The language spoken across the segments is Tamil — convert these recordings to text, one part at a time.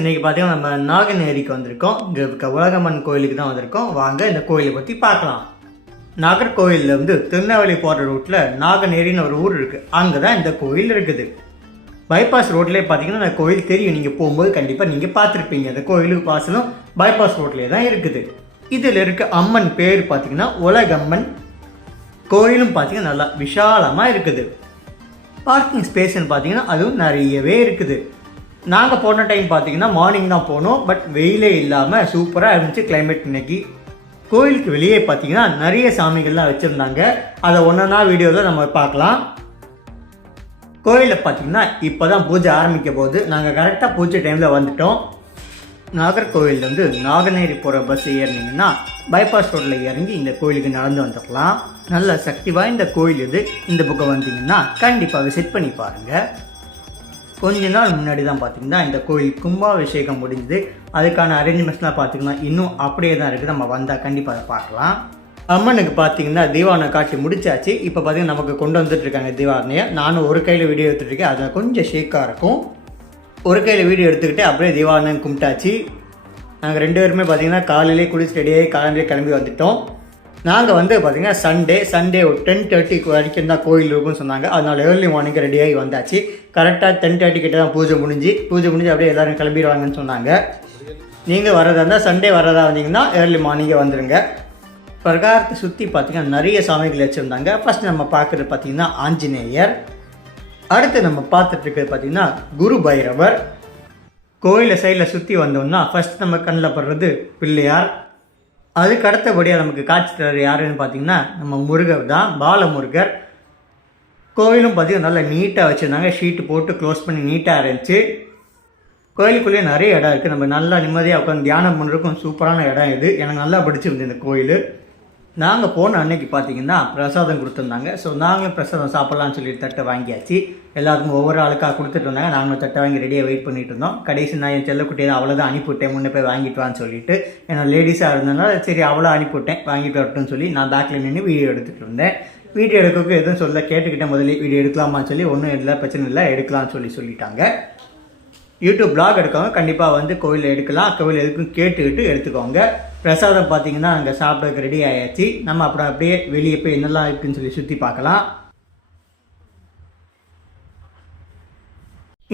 இன்றைக்கி பார்த்தீங்கன்னா நம்ம நாகநேரிக்கு வந்திருக்கோம். இங்கே இருக்க உலகம்மன் கோயிலுக்கு தான் வந்திருக்கோம். வாங்க இந்த கோயிலை பற்றி பார்க்கலாம். நாகர்கோவிலில் வந்து திருநெல்வேலி போகிற ரூட்டில் நாகநேரின்னு ஒரு ஊர் இருக்குது. அங்கே தான் இந்த கோயில் இருக்குது. பைபாஸ் ரோட்லேயே பார்த்தீங்கன்னா அந்த கோயில் தெரியும். நீங்கள் போகும்போது கண்டிப்பாக நீங்கள் பார்த்துருப்பீங்க. அந்த கோயிலுக்கு வாசலும் பைபாஸ் ரோட்லேயே தான் இருக்குது. இதில் இருக்க அம்மன் பேர் பார்த்தீங்கன்னா உலகம்மன். கோயிலும் பார்த்தீங்கன்னா நல்லா விஷாலமாக இருக்குது. பார்க்கிங் ஸ்பேஸ்ன்னு பார்த்தீங்கன்னா அதுவும் நிறையவே இருக்குது. நாங்கள் போன டைம் பார்த்தீங்கன்னா மார்னிங் தான் போனோம். பட் வெயிலே இல்லாமல் சூப்பராக இருந்துச்சு கிளைமேட். இன்னைக்கு கோயிலுக்கு வெளியே பார்த்தீங்கன்னா நிறைய சாமிகள்லாம் வச்சுருந்தாங்க. அதை ஒன்றா வீடியோவில் நம்ம பார்க்கலாம். கோயிலில் பார்த்தீங்கன்னா இப்போ தான் பூஜை ஆரம்பிக்க போது. நாங்கள் கரெக்டாக பூஜை டைமில் வந்துட்டோம். நாகர்கோவில் வந்து நாகநேரி போகிற பஸ் ஏறினீங்கன்னா பைபாஸ் ரோட்டில் இறங்கி இந்த கோயிலுக்கு நடந்து வந்துடலாம். நல்ல சக்தி வாய்ந்த கோயில் இது. இந்த பக்கம் வந்தீங்கன்னா கண்டிப்பாக விசிட் பண்ணி பாருங்கள். கொஞ்ச நாள் முன்னாடி தான் பார்த்தீங்கன்னா இந்த கோயில் கும்பாபிஷேகம் முடிஞ்சுது. அதுக்கான அரேஞ்ச்மெண்ட்ஸ்லாம் பார்த்தீங்கன்னா இன்னும் அப்படியே தான் இருக்குது. நம்ம வந்தால் கண்டிப்பாக அதை பார்க்கலாம். அம்மனுக்கு பார்த்தீங்கன்னா தீவானை காட்டி முடிச்சாச்சு. இப்போ பார்த்தீங்கன்னா நமக்கு கொண்டு வந்துட்டுருக்காங்க தீவானையை. நானும் ஒரு கையில் வீடியோ எடுத்துகிட்ருக்கேன். அதில் கொஞ்சம் ஷேக்காக இருக்கும். ஒரு கையில் வீடியோ எடுத்துக்கிட்டு அப்படியே தீவானை கும்பிட்டாச்சு. நாங்கள் 2 பேருமே பார்த்தீங்கன்னா காலையிலே குளிச்சு ரெடியாகி கிளம்பி வந்துட்டோம். நாங்கள் வந்து பார்த்திங்கன்னா சண்டே ஒரு 10:30 வரைக்கும் தான் கோயில் இருக்குன்னு சொன்னாங்க. அதனால் ஏர்லி மார்னிங் ரெடியாகி வந்தாச்சு. கரெக்டாக 10:30 கிட்ட தான் பூஜை முடிஞ்சு அப்படியே எல்லோரும் கிளம்பிடுவாங்கன்னு சொன்னாங்க. நீங்கள் வரதா இருந்தால் சண்டே வரதா வந்தீங்கன்னா ஏர்லி மார்னிங்கே வந்துடுங்க. பிரகாரத்தை சுற்றி பார்த்திங்கன்னா நிறைய சாமிகள் வச்சுருந்தாங்க. ஃபஸ்ட் நம்ம பார்க்குறது பார்த்திங்கன்னா ஆஞ்சநேயர். அடுத்து நம்ம பார்த்துட்ருக்கிறது பார்த்திங்கன்னா குரு பைரவர். கோயிலை சைடில் சுற்றி வந்தோம்னா ஃபஸ்ட் நம்ம கண்ணில் படுறது பிள்ளையார். அதுக்கு அடுத்தபடியாக நமக்கு காட்சி தர்றது யாருன்னு பார்த்தீங்கன்னா நம்ம முருகர் தான், பாலமுருகர். கோயிலும் பார்த்திங்கன்னா நல்லா நீட்டாக வச்சுருந்தாங்க. ஷீட்டு போட்டு க்ளோஸ் பண்ணி நீட்டாக இருந்துச்சு. கோயிலுக்குள்ளேயே நிறைய இடம் இருக்குது. நம்ம நல்லா நிம்மதியாக உட்காந்து தியானம் பண்ணுறதுக்கும் சூப்பரான இடம் இது. எனக்கு நல்லா பிடிச்சிருந்து இந்த கோயில். நாங்கள் போன அன்னைக்கு பார்த்தீங்கன்னா பிரசாதம் கொடுத்துருந்தாங்க. ஸோ நாங்களும் பிரசாதம் சாப்பிட்லான்னு சொல்லிட்டு தட்டை வாங்கியாச்சு. எல்லாத்துக்கும் ஒவ்வொரு ஆளுக்காக கொடுத்துட்டு இருந்தாங்க. நாங்களும் தட்டை வாங்கி ரெடியாக வெயிட் பண்ணிட்டு இருந்தோம். கடைசி நான் என் செல்லக்குட்டியை தான் அவ்வளோதான் அனுப்பிவிட்டேன். முன்னே போய் வாங்கிட்டு வான்னு சொல்லிட்டு ஏன்னா லேடிஸாக இருந்ததுனால சரி அவ்வளோ அனுப்பிவிட்டேன், வாங்கிட்டு வரட்டும்னு சொல்லி நான் பேக்கில் நின்று வீடியோ எடுத்துகிட்டு இருந்தேன். வீடியோ எடுக்கிறதுக்கு எதுவும் சொல்ல கேட்டுக்கிட்டேன். முதல்ல வீடியோ எடுக்கலாமான்னு சொல்லி ஒன்றும் இல்லை, பிரச்சனை இல்லை, எடுக்கலாம்னு சொல்லிட்டாங்க. யூடியூப் பிளாக் எடுக்கவங்க கண்டிப்பாக வந்து கோயிலில் எடுக்கலாம். கோயில் எதுக்கும் கேட்டுக்கிட்டு எடுத்துக்கோங்க. பிரசாதம் பார்த்தீங்கன்னா அங்கே சாப்பிட்றதுக்கு ரெடி ஆயாச்சு. நம்ம அப்புறம் அப்படியே வெளியே போய் என்னெல்லாம் இருக்குன்னு சொல்லி சுற்றி பார்க்கலாம்.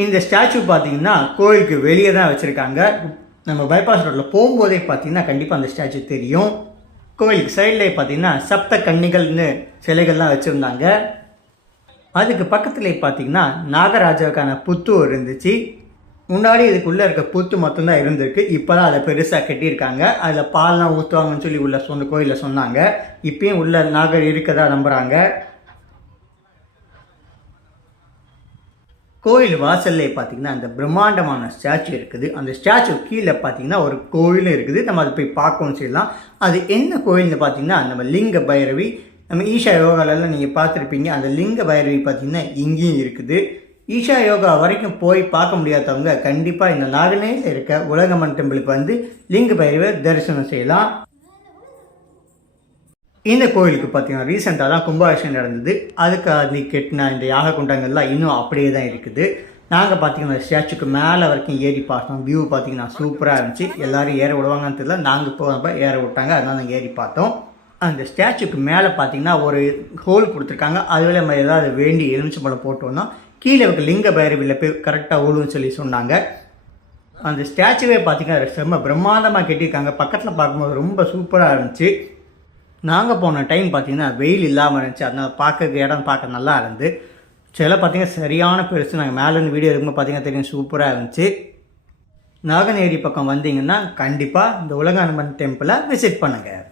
இந்த ஸ்டாச்சு பார்த்தீங்கன்னா கோயிலுக்கு வெளியே தான் வச்சுருக்காங்க. நம்ம பைபாஸ் ரோட்டில் போகும்போதே பார்த்தீங்கன்னா கண்டிப்பாக அந்த ஸ்டாச்சு தெரியும். கோயிலுக்கு சைட்லேயே பார்த்தீங்கன்னா சப்த கன்னிகள்னு சிலைகள்லாம் வச்சுருந்தாங்க. அதுக்கு பக்கத்துலேயே பார்த்தீங்கன்னா நாகராஜாவுக்கான புத்தூர் இருந்துச்சு. முன்னாடி இதுக்குள்ளே இருக்க புத்து மட்டும்தான் இருந்திருக்கு. இப்போ தான் அதை பெருசாக கட்டியிருக்காங்க. அதில் பால்லாம் ஊற்றுவாங்கன்னு சொல்லி உள்ள கோயிலில் சொன்னாங்க. இப்பயும் உள்ள நாகர் இருக்கதா நம்புகிறாங்க. கோயில் வாசல்லே பார்த்தீங்கன்னா அந்த பிரம்மாண்டமான ஸ்டாச்சு இருக்குது. அந்த ஸ்டாச்சு கீழே பார்த்தீங்கன்னா ஒரு கோயிலும் இருக்குது. நம்ம அதை போய் பார்க்கணும்னு சொல்லலாம். அது என்ன கோயில்னு பார்த்தீங்கன்னா நம்ம லிங்க பைரவி. நம்ம ஈஷா யோகாலெல்லாம் நீங்கள் பார்த்துருப்பீங்க. அந்த லிங்க பைரவி பார்த்தீங்கன்னா இங்கேயும் இருக்குது. ஈஷா யோகா வரைக்கும் போய் பார்க்க முடியாதவங்க கண்டிப்பாக இந்த நாகநேரியில் இருக்க உலகம்மன் டெம்பிளுக்கு வந்து லிங்க பைரவை தரிசனம் செய்யலாம். இந்த கோயிலுக்கு பார்த்தீங்கன்னா ரீசெண்டாக தான் கும்பாபிஷேகம் நடந்தது. அதுக்கு அது கெட்டின இந்த யாக குண்டங்கள்லாம் இன்னும் அப்படியே தான் இருக்குது. நாங்கள் பார்த்தீங்கன்னா ஸ்டாச்சுக்கு மேலே வரைக்கும் ஏறி பார்த்தோம். வியூ பார்த்தீங்கன்னா சூப்பராக இருந்துச்சு. எல்லோரும் ஏற விடுவாங்கன்னு தெரியல, நாங்கள் போகிறப்ப ஏற விட்டாங்க. அதனால் நாங்கள் ஏறி பார்த்தோம். அந்த ஸ்டாச்சுக்கு மேலே பார்த்தீங்கன்னா ஒரு ஹோல் கொடுத்துருக்காங்க. அதுவே நம்ம ஏதாவது வேண்டி எலுமிச்சம்பழம் போட்டோன்னா கீழே இருக்க லிங்க பைரவியில் போய் கரெக்டாக ஊழுன்னு சொல்லி சொன்னாங்க. அந்த ஸ்டாச்சுவே பார்த்தீங்கன்னா செம்ம பிரம்மாண்டமாக கட்டியிருக்காங்க. பக்கத்தில் பார்க்கும்போது ரொம்ப சூப்பராக இருந்துச்சு. நாங்கள் போன டைம் பார்த்தீங்கன்னா வெயில் இல்லாமல் இருந்துச்சு. அதனால் பார்க்க இடம் பார்க்க நல்லா இருந்து. சில பார்த்தீங்கன்னா சரியான பெருசு. நாங்கள் மேலேருந்து வீடியோ இருக்கும்போது பார்த்தீங்கன்னா தெரியும் சூப்பராக இருந்துச்சு. நாகநேரி பக்கம் வந்தீங்கன்னா கண்டிப்பாக இந்த உலகம்மன் டெம்பிளை விசிட் பண்ணுங்கள்.